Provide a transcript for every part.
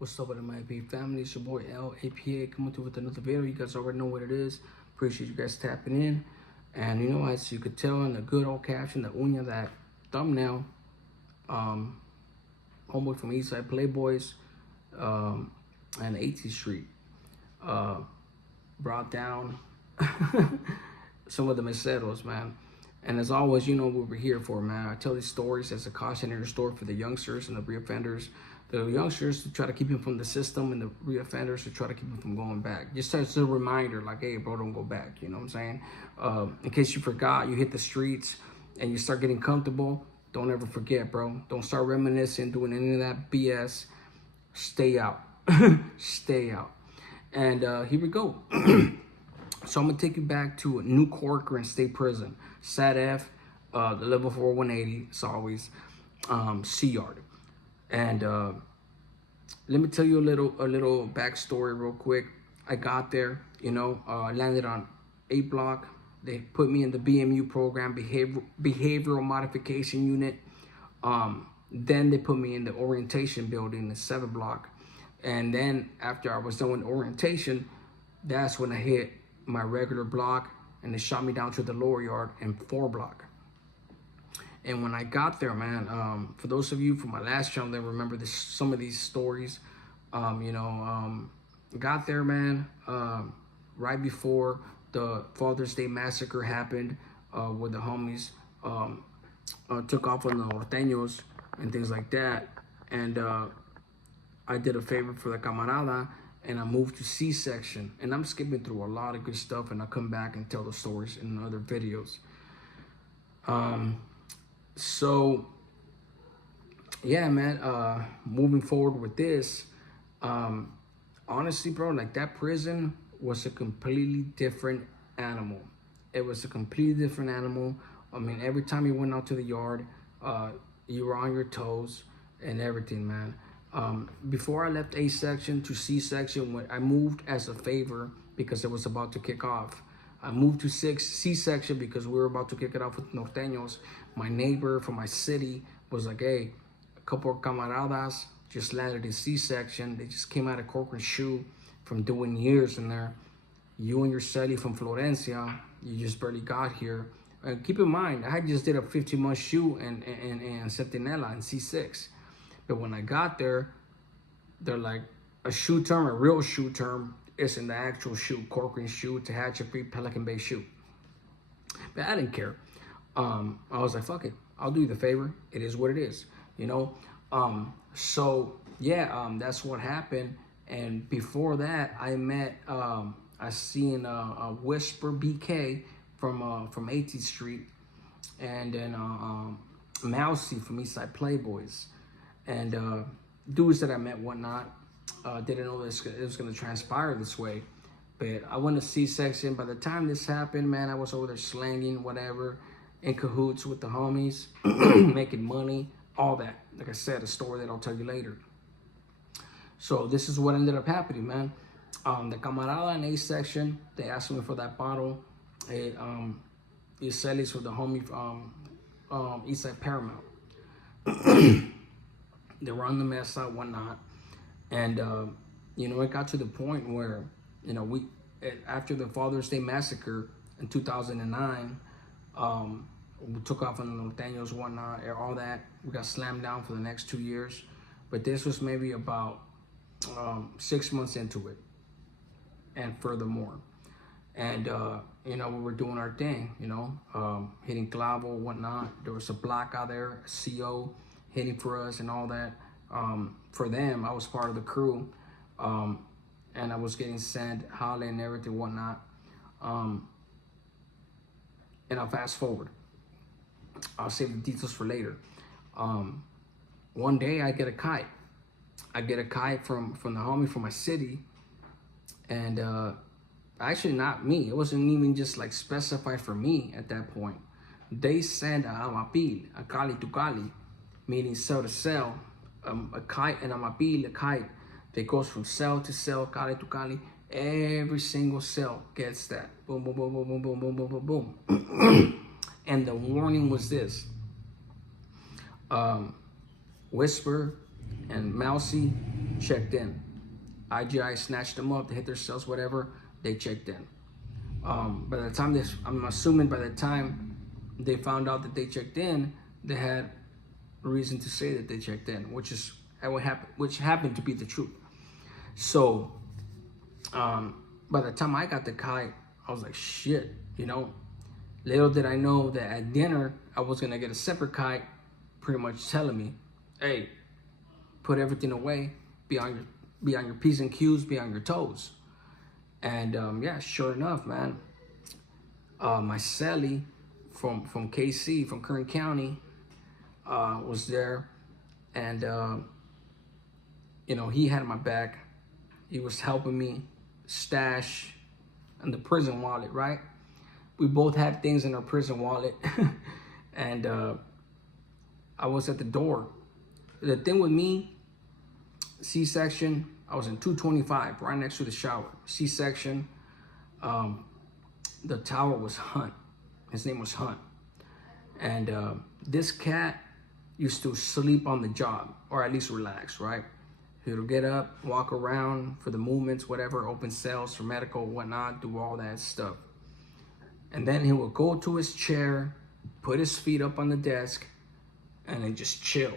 What's up with the MIP family? It's your boy LAPA coming through with another video. You guys already know what it is. Appreciate you guys tapping in. And you know, as you could tell in the good old caption, the uña, that thumbnail, homeboy from Eastside Playboys, and 18th Street, brought down some of the meseros, man. And as always, you know what we're here for, man. I tell these stories as a cautionary story for the youngsters and the reoffenders. The youngsters to try to keep him from the system, and the reoffenders to try to keep him from going back. Just as a reminder, like, hey, bro, don't go back. You know what I'm saying? In case you forgot, you hit the streets and you start getting comfortable, don't ever forget, bro. Don't start reminiscing, doing any of that BS. Stay out. Stay out. And here we go. So I'm going to take you back to New Corcoran State Prison. Sat F, the level 4 180, it's always C-Yard. And let me tell you a little backstory real quick. I got there, you know, I landed on A block. They put me in the BMU program, behavioral modification unit. Then they put me in the orientation building, the 7 block. And then after I was done with orientation, that's when I hit my regular block, and they shot me down to the lower yard in 4 block. And when I got there, man, for those of you from my last channel that remember some of these stories, got there, man, right before the Father's Day massacre happened, where the homies took off on the norteños and things like that. And I did a favor for the camarada, and I moved to C-section. And I'm skipping through a lot of good stuff, and I'll come back and tell the stories in other videos. So yeah, man, moving forward with this, honestly, bro, like, that prison was a completely different animal. It was a completely different animal. I mean, every time you went out to the yard, you were on your toes and everything, man. Before I left A section to C section, when I moved as a favor because it was about to kick off. I moved to C section because we were about to kick it off with norteños. My neighbor from my city was like, hey, a couple of camaradas just landed in C section. They just came out of Corcoran shoe from doing years in there. You and your celly from Florencia, you just barely got here. Keep in mind, I just did a 15-month shoe in Centinela in C6. But when I got there, they're like, a shoe term, a real shoe term, is in the actual shoe, Corcoran shoe, Tehachapi, Pelican Bay shoe. But I didn't care. I was like, fuck it, I'll do you the favor. It is what it is, you know? So yeah, that's what happened. And before that, I met, I seen Whisper BK from 18th Street, and then Mousy from Eastside Playboys, and dudes that I met, whatnot. Didn't know it was going to transpire this way. But I went to C-section. By the time this happened, man, I was over there slanging, whatever, in cahoots with the homies, making money, all that. Like I said, a story that I'll tell you later. So this is what ended up happening, man. The camarada in A-section, they asked me for that bottle. Iselis for the homie from Eastside Paramount. They were on the Mesa, whatnot. And, you know, it got to the point where, you know, after the Father's Day massacre in 2009, we took off on the norteños, whatnot, all that. We got slammed down for the next 2 years. But this was maybe about 6 months into it, and furthermore. And, you know, we were doing our thing, you know, hitting clavo, whatnot. There was a block out there, a CO, hitting for us and all that. For them, I was part of the crew, and I was getting sent, holla and everything, whatnot. And I'll fast forward. I'll save the details for later. One day I get a kite. I get a kite from the homie from my city, and actually not me. It wasn't even just like specified for me at that point. They sent a amapil, a cali to cali, meaning cell to cell. A kite and amapil, a kite that goes from cell to cell, cali to cali. Every single cell gets that. Boom, boom, boom, boom, boom, boom, boom, boom, boom, boom. And the warning was this. Whisper and Mousy checked in. IGI snatched them up, they hit their cells, whatever, they checked in. By the time I'm assuming by the time they found out that they checked in, they had reason to say that they checked in, which happened to be the truth. So by the time I got the kite, I was like, shit, you know. Little did I know that at dinner I was gonna get a separate kite, pretty much telling me, hey, put everything away, be on your P's and Q's, be on your toes. And yeah, sure enough, man, my celly from KC, from Kern County, was there, and you know, he had my back. He was helping me stash in the prison wallet, right? We both had things in our prison wallet, and I was at the door. The thing with me, C-section, I was in 225, right next to the shower. C-section, the tower was Hunt. His name was Hunt. And this cat used to sleep on the job, or at least relax, right? He would get up, walk around for the movements, whatever, open cells for medical, whatnot, do all that stuff. And then he would go to his chair, put his feet up on the desk, and then just chill.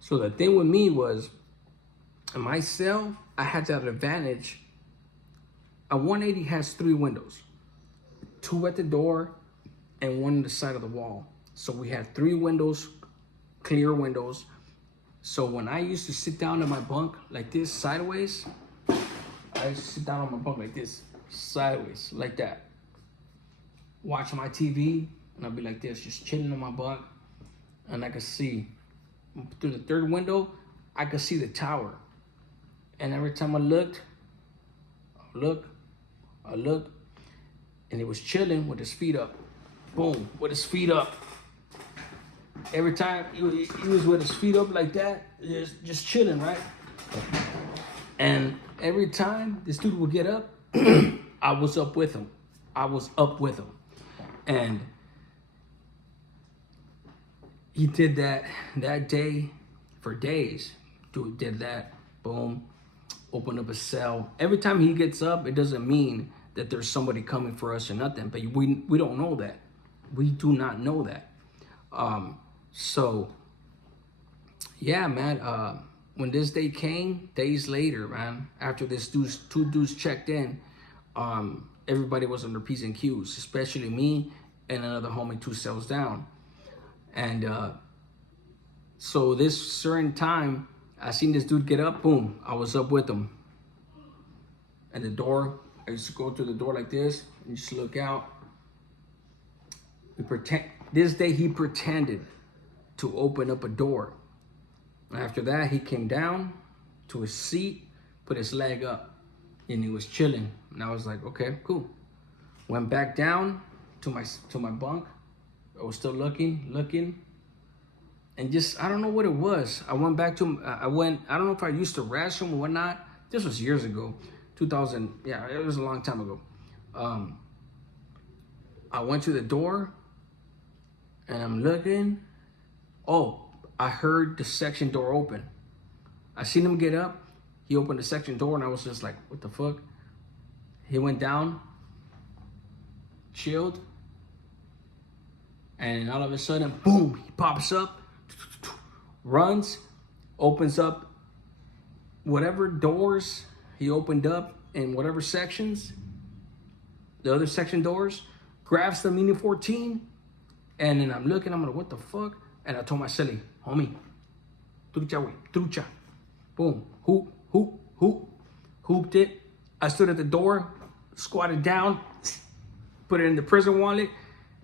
So the thing with me was, in my cell, I had that advantage. A 180 has 3 windows, 2 at the door and 1 on the side of the wall. So we had 3 windows, clear windows. So when I used to sit down in my bunk like this, sideways, I used to sit down on my bunk like this, sideways, like that. Watch my TV, and I'll be like this, just chilling on my bunk, and I could see through the 3rd window, I could see the tower. And every time I looked, and he was chilling with his feet up. Boom, with his feet up. Every time he was with his feet up like that, just chilling, right? And every time this dude would get up, I was up with him. And he did that day for days. Dude did that, boom, open up a cell. Every time he gets up, it doesn't mean that there's somebody coming for us or nothing, but we don't know that. We do not know that. So yeah, man, when this day came, days later, man, after this 2 dudes checked in, everybody was on their P's and Q's, especially me and another homie 2 cells down. And so this certain time, I seen this dude get up, boom, I was up with him. And the door, I used to go through the door like this and just look out. This day he pretended to open up a door. After that, he came down to his seat, put his leg up, and he was chilling. And I was like, okay, cool. Went back down to my bunk. I was still looking. And just, I don't know what it was. I went back to, I don't know if I used to restroom or whatnot. This was years ago, 2000, yeah, it was a long time ago. I went to the door and I'm looking. Oh, I heard the section door open. I seen him get up. He opened the section door and I was just like, what the fuck? He went down, chilled, and all of a sudden, boom, he pops up, runs, opens up whatever doors he opened up in whatever sections, the other section doors, grabs the Mini 14, and then I'm looking, I'm like, what the fuck? And I told my silly, homie, trucha. Boom, hooped it. I stood at the door, squatted down, put it in the prison wallet,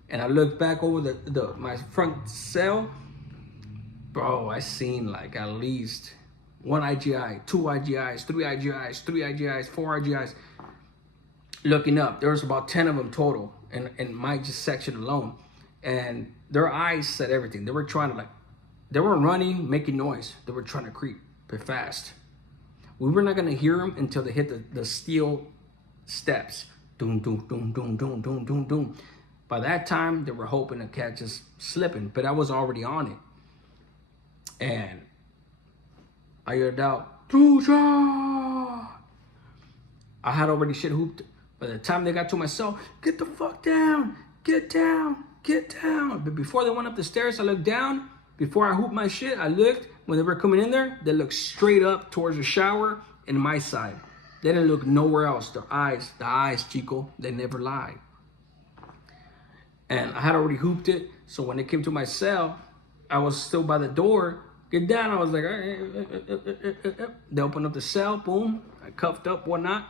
and I looked back over my front cell. Bro, I seen like at least 1 IGI, 2 IGIs, 3 IGIs, 3 IGIs, 4 IGIs. Looking up, there was about 10 of them total in my just section alone. And their eyes said everything. They were trying to they were running, making noise. They were trying to creep fast. We were not gonna hear them until they hit the steel steps. Doom, doom, doom, doom, doom, doom, doom, doom. By that time, they were hoping to catch us slipping, but I was already on it. And I yelled out, "Two shot!" I had already shit hooped. By the time they got to my cell, get the fuck down, get down, get down. But before they went up the stairs, I looked down. Before I hooped my shit, I looked. When they were coming in there, they looked straight up towards the shower and my side. They didn't look nowhere else. The eyes, Chico, they never lie. And I had already hooped it. So when they came to my cell, I was still by the door. Get down. I was like, they opened up the cell. Boom. I cuffed up, whatnot.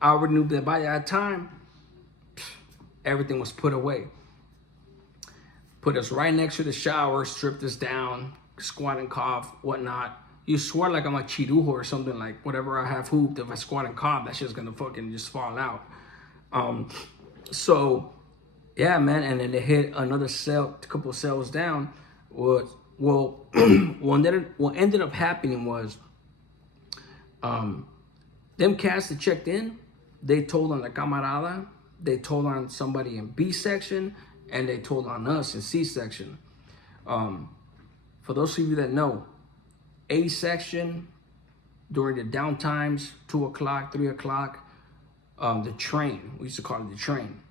I already knew that by that time, everything was put away. Put us right next to the shower, stripped us down, squat and cough, whatnot. You swear like I'm a chirujo or something, like whatever I have hooped, if I squat and cough, that shit's gonna fucking just fall out. So, yeah, man, and then they hit another cell, a couple of cells down. What ended up happening was, them cats that checked in, they told on the camarada, they told on somebody in B section, and they told on us in C section. For those of you that know, A section, during the down times, 2 o'clock, 3 o'clock, the train, we used to call it the train.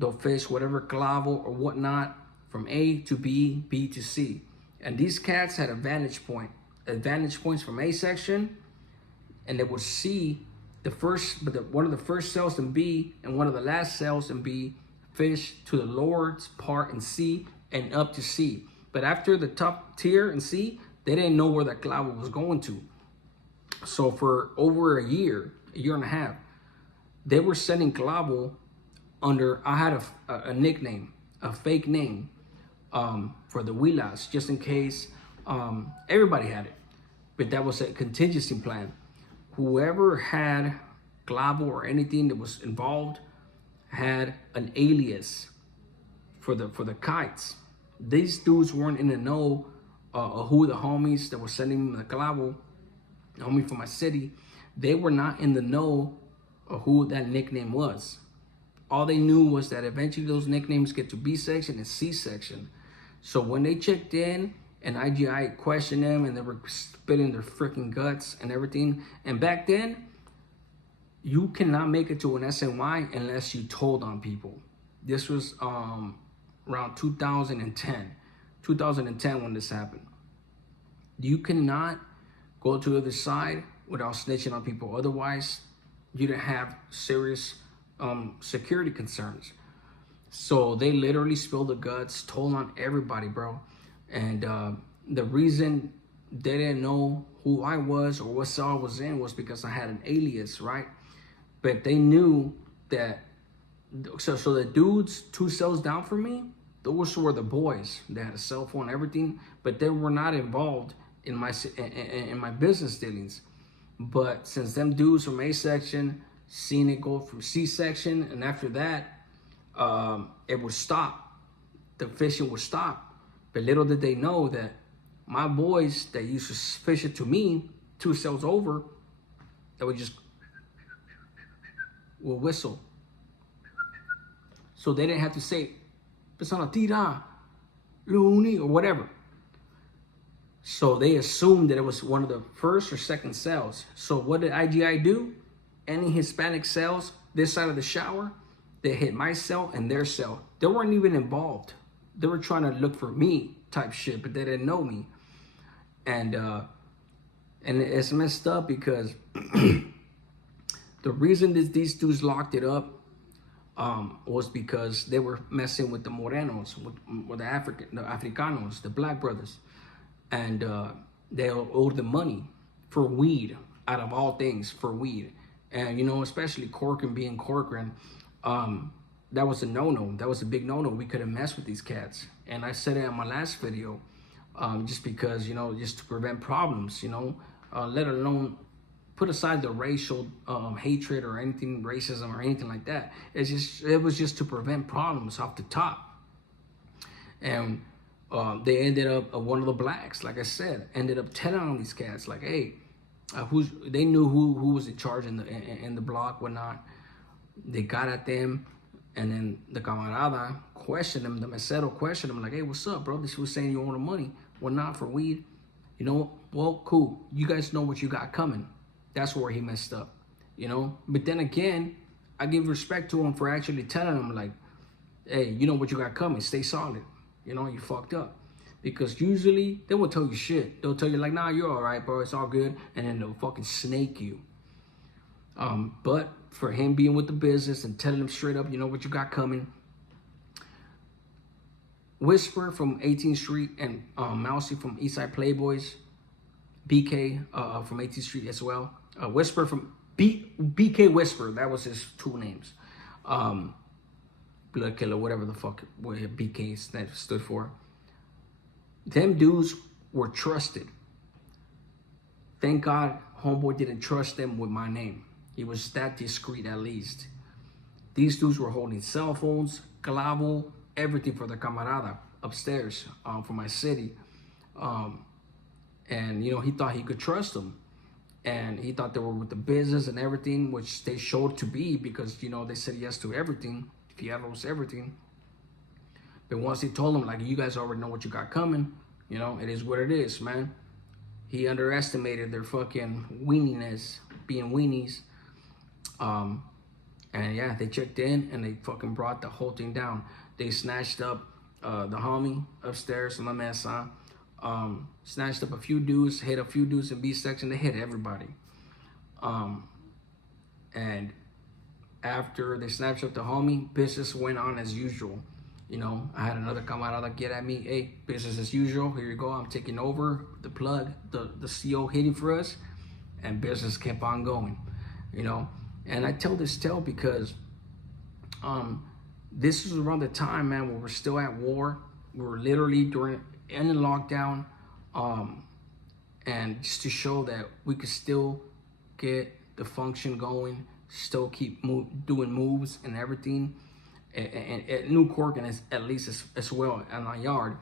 They'll fish whatever clavo or whatnot from A to B, B to C. And these cats had a vantage points from A section, and they would see one of the first cells in B and one of the last cells in B fish to the Lord's part in C and up to C. But after the top tier in C, they didn't know where that clavo was going to. So for over a year and a half, they were sending clavo under, I had a nickname, a fake name for the Huilas, just in case. Everybody had it, but that was a contingency plan. Whoever had clavo or anything that was involved had an alias for the kites. These dudes weren't in the know of who the homies that were sending me the clavo, the homie from my city, they were not in the know of who that nickname was. All they knew was that eventually those nicknames get to B section and C section. So when they checked in and IGI questioned them and they were spitting their freaking guts and everything, and back then, you cannot make it to an SNY unless you told on people. This was around 2010 when this happened. You cannot go to the other side without snitching on people. Otherwise, you didn't have serious security concerns. So they literally spilled the guts, told on everybody, bro. And the reason they didn't know who I was or what cell I was in was because I had an alias, right? But they knew that, so the dudes 2 cells down from me, those were the boys. They had a cell phone and everything, but they were not involved in my business dealings. But since them dudes from A section seen it go from C section, and after that, it would stop. The fishing would stop. But little did they know that my boys that used to fish it to me, 2 cells over, that would just will whistle. So they didn't have to say, "Pesana tira, Luni," or whatever. So they assumed that it was one of the first or second cells. So what did IGI do? Any Hispanic cells this side of the shower, they hit my cell and their cell. They weren't even involved. They were trying to look for me type shit, but they didn't know me. And it's messed up because the reason these dudes locked it up was because they were messing with the Morenos, with the Africanos, the black brothers. And they owed them money for weed, out of all things, for weed. And, especially Corcoran being Corcoran, that was a no-no. That was a big no-no. We couldn't mess with these cats. And I said it in my last video, just because, just to prevent problems, let alone put aside the racial hatred or anything, racism or anything like that. It was just to prevent problems off the top. And they ended up, one of the blacks, like I said, ended up telling on these cats, like, hey, they knew who was in charge in the block, whatnot. They got at them, and then the camarada questioned them, the mesero questioned them, like, hey, what's up, bro? This was saying you owe the money, whatnot, for weed. You know, well, cool. You guys know what you got coming. That's where he messed up, you know. But then again, I give respect to him for actually telling him like, hey, you know what you got coming. Stay solid. You know, you fucked up. Because usually they will tell you shit. They'll tell you like, nah, you're all right, bro. It's all good. And then they'll fucking snake you. But for him being with the business and telling him straight up, you know what you got coming. Whisper from 18th Street and Mousy from Eastside Playboys. BK from 18th Street as well. Whisper from BK Whisper. That was his two names. Blood Killer, whatever the fuck BK stood for. Them dudes were trusted. Thank God homeboy didn't trust them with my name. He was that discreet at least. These dudes were holding cell phones, clavo, everything for their camarada upstairs from my city. And, you know, he thought he could trust them. And he thought they were with the business and everything, which they showed to be because, you know, they said yes to everything. Fierro's everything. But once he told him, like, you guys already know what you got coming, you know, it is what it is, man. He underestimated their fucking weeniness, being weenies. And yeah, they checked in and they fucking brought the whole thing down. They snatched up the homie upstairs in the Mesa. Snatched up a few dudes, hit a few dudes in B section. They hit everybody. And after they snatched up the homie, business went on as usual. You know, I had another camarada get at me, hey, business as usual, here you go, I'm taking over the plug, the CO hitting for us, and business kept on going, you know. And I tell this tale because this is around the time, man, where we're still at war. We're literally in the lockdown, and just to show that we could still get the function going, still keep doing moves and everything. And at New Corcoran is at least as well in our yard.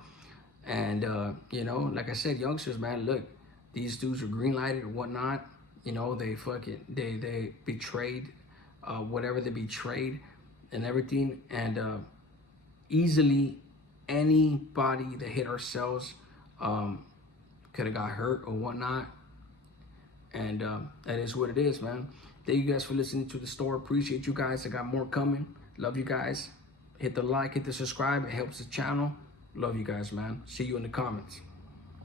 And you know, like I said, youngsters, man, look, these dudes are green lighted or whatnot. You know, they betrayed whatever they betrayed and everything. And easily anybody that hit ourselves could have got hurt or whatnot. And that is what it is, man. Thank you guys for listening to the story. Appreciate you guys. I got more coming. Love you guys. Hit the like, hit the subscribe. It helps the channel. Love you guys, man. See you in the comments.